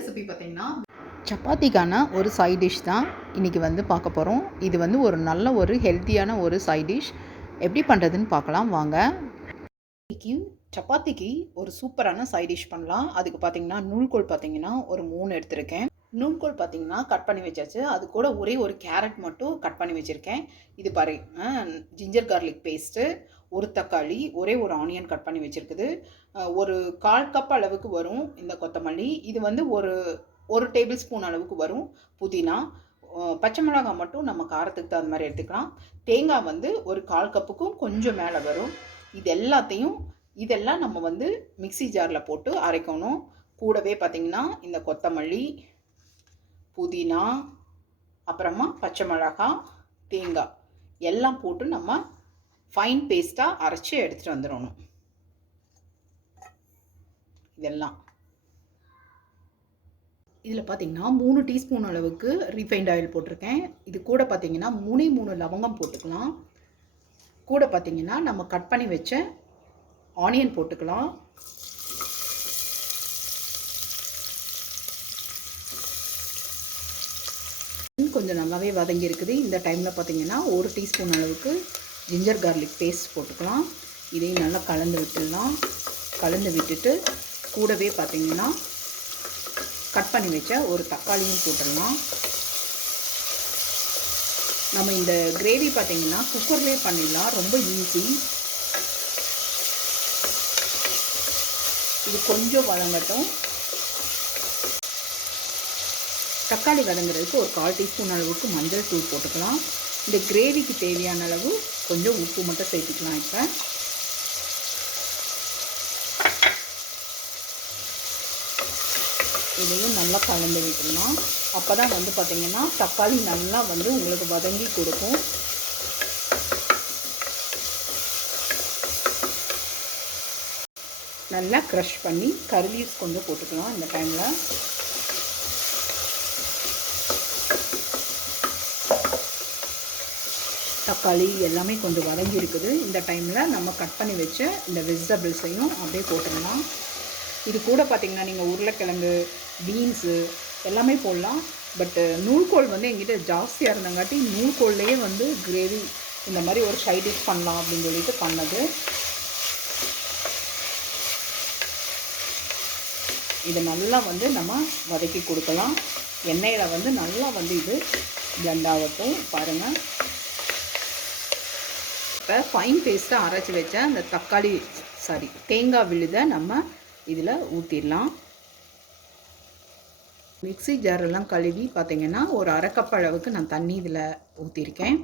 Recipe பார்த்தீங்கன்னா சப்பாத்திக்கான ஒரு side dish தான் இன்றைக்கி வந்து பார்க்க போகிறோம். இது வந்து ஒரு நல்ல ஒரு ஹெல்த்தியான ஒரு சைட் டிஷ். எப்படி பண்ணுறதுன்னு பார்க்கலாம் வாங்க. இன்றைக்கி சப்பாத்திக்கு ஒரு சூப்பரான சைட் டிஷ் பண்ணலாம். அதுக்கு பார்த்தீங்கன்னா நூல்கோல் பார்த்தீங்கன்னா ஒரு 3 எடுத்திருக்கேன். நூல்கோல் பார்த்தீங்கன்னா கட் பண்ணி வச்சாச்சு. அது கூட ஒரே ஒரு கேரட் மட்டும் கட் பண்ணி வச்சுருக்கேன். இது ஜிஞ்சர் கார்லிக் பேஸ்ட்டு, ஒரு தக்காளி, ஒரே ஒரு ஆனியன் கட் பண்ணி வச்சுருக்குது. ஒரு 1/4 கப் அளவுக்கு வரும் இந்த கொத்தமல்லி. இது வந்து ஒரு டேபிள் ஸ்பூன் அளவுக்கு வரும் புதினா. பச்சை மிளகாய் மட்டும் நம்ம காரத்துக்கு தகுந்த மாதிரி எடுத்துக்கலாம். தேங்காய் வந்து ஒரு 1/4 கப்புக்கும் கொஞ்சம் மேலே வரும். இதெல்லாம் நம்ம வந்து மிக்சி ஜாரில் போட்டு அரைக்கணும். கூடவே பார்த்திங்கன்னா இந்த கொத்தமல்லி, புதினா, அப்புறமா பச்சை மிளகாய், தேங்காய் எல்லாம் போட்டு நம்ம ஃபைன் பேஸ்ட்டாக அரைச்சி எடுத்துகிட்டு வந்துடணும். இதெல்லாம் இதில் பார்த்திங்கன்னா 3 டீஸ்பூன் அளவுக்கு ரீஃபைண்ட் ஆயில் போட்டிருக்கேன். இது கூட பார்த்திங்கன்னா 3 லவங்கம் போட்டுக்கலாம். கூட பார்த்திங்கன்னா நம்ம கட் பண்ணி வச்ச ஆனியன் போட்டுக்கலாம். கொஞ்சம் நல்லாவே வதங்கி இருக்குது. இந்த டைமில் பார்த்திங்கன்னா 1 டீஸ்பூன் அளவுக்கு ஜிஞ்சர் கார்லிக் பேஸ்ட் போட்டுக்கலாம். இதையும் நல்லா கலந்து விட்டுடலாம். கலந்து விட்டுட்டு கூடவே பார்த்திங்கன்னா கட் பண்ணி வச்ச ஒரு தக்காளியும் போட்டுடலாம். நம்ம இந்த கிரேவி பார்த்திங்கன்னா குக்கர்லேயே பண்ணிடலாம், ரொம்ப ஈஸி. இது கொஞ்சம் வதங்கட்டும். தக்காளி வதங்குறதுக்கு ஒரு 1/4 டீஸ்பூன் அளவுக்கு மஞ்சள் தூள் போட்டுக்கலாம். இந்த கிரேவிக்கு தேவையான அளவு கொஞ்சம் உப்பு மட்டும் சேர்த்துக்கலாம். இப்போ இதையும் நல்லா கலந்து விட்டுடலாம். அப்போ தான் வந்து பார்த்திங்கன்னா தக்காளி நல்லா வந்து உங்களுக்கு வதங்கி கொடுக்கும். நல்லா க்ரஷ் பண்ணி கறி லீவ்ஸ் கொஞ்சம் போட்டுக்கலாம். இந்த டைமில் தக்காளி எல்லாமே கொஞ்சம் வதங்கி இருக்குது. இந்த டைமில் நம்ம கட் பண்ணி வச்ச இந்த வெஜிடபிள்ஸையும் அப்படியே போட்டுடலாம். இது கூட பார்த்திங்கன்னா நீங்கள் உருளைக்கிழங்கு, பீன்ஸு எல்லாமே போடலாம். பட்டு நூல்கோல் வந்து எங்கிட்ட ஜாஸ்தியாக இருந்தங்காட்டி நூல்கோல்லையே வந்து கிரேவி இந்த மாதிரி ஒரு சைட் டிஷ் பண்ணலாம் அப்படின்னு சொல்லிட்டு பண்ணது. இதை நல்லா வந்து நம்ம வதக்கி கொடுக்கலாம். எண்ணெயில் வந்து நல்லா வந்து இது பிளெண்ட் ஆகட்டும். பாருங்கள், இப்போ ஃபைன் பேஸ்ட்டாக அரைச்சி வச்ச அந்த தேங்காய் விழுதை நம்ம இதில் ஊற்றிடலாம். மிக்சி ஜாரெல்லாம் கழுவி பார்த்திங்கன்னா ஒரு 1/2 கப் அளவுக்கு நான் தண்ணி இதில் ஊற்றிருக்கேன்.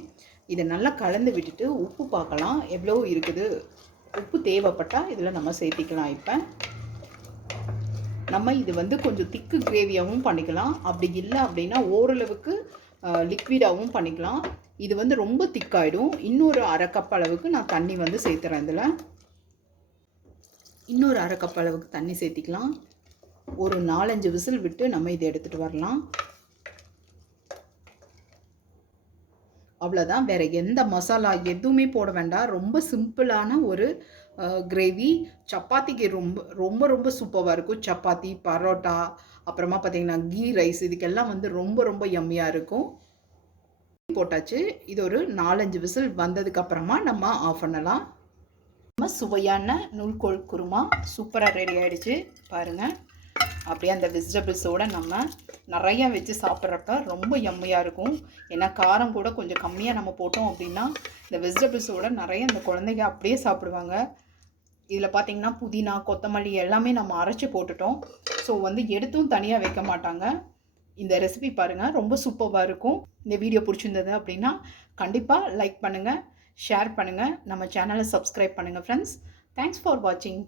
இதை நல்லா கலந்து விட்டுட்டு உப்பு பார்க்கலாம் எவ்வளோ இருக்குது. உப்பு தேவைப்பட்டால் இதில் நம்ம சேர்த்திக்கலாம். இப்போ நம்ம இது வந்து கொஞ்சம் திக்கு கிரேவியாகவும் பண்ணிக்கலாம். அப்படி இல்லை அப்படின்னா ஓரளவுக்கு லிக்விடாகவும் பண்ணிக்கலாம். இது வந்து ரொம்ப திக்காயிடும். இன்னொரு 1/2 கப் அளவுக்கு நான் தண்ணி வந்து சேர்த்துறேன். இதில் இன்னொரு 1/2 கப் அளவுக்கு தண்ணி சேர்த்திக்கலாம். ஒரு 4-5 விசில் விட்டு நம்ம இதை எடுத்துகிட்டு வரலாம். அவ்வளோதான், வேறு எந்த மசாலா எதுவுமே போட வேண்டாம். ரொம்ப சிம்பிளான ஒரு கிரேவி. சப்பாத்திக்கு ரொம்ப ரொம்ப ரொம்ப சூப்பராக இருக்கும். சப்பாத்தி, பரோட்டா, அப்புறமா பார்த்திங்கன்னா கீ ரைஸ், இதுக்கெல்லாம் வந்து ரொம்ப ரொம்ப யம்மியாக இருக்கும். போட்டாச்சு. இது ஒரு 4-5 விசில் வந்ததுக்கப்புறமா நம்ம ஆஃப் பண்ணலாம். நம்ம சுவையான நூல்கோல் குருமா சூப்பராக ரெடி ஆகிடுச்சு. பாருங்கள், அப்படியே அந்த வெஜிடபிள்ஸோடு நம்ம நிறையா வச்சு சாப்பிட்றப்ப ரொம்ப யம்மியாக இருக்கும். ஏன்னா காரம் கூட கொஞ்சம் கம்மியாக நம்ம போட்டோம் அப்படின்னா இந்த வெஜிடபிள்ஸோடு நிறைய அந்த குழந்தைங்க அப்படியே சாப்பிடுவாங்க. இதில் பார்த்திங்கன்னா புதினா, கொத்தமல்லி எல்லாமே நம்ம அரைச்சி போட்டுட்டோம். ஸோ வந்து எடுத்தும் தனியாக வைக்க மாட்டாங்க. இந்த ரெசிபி பாருங்கள், ரொம்ப சூப்பராக இருக்கும். இந்த வீடியோ பிடிச்சிருந்தது அப்படின்னா கண்டிப்பாக லைக் பண்ணுங்கள், ஷேர் பண்ணுங்கள், நம்ம சேனலை சப்ஸ்கிரைப் பண்ணுங்கள் ஃப்ரெண்ட்ஸ். தேங்க்ஸ் ஃபார் வாட்சிங்.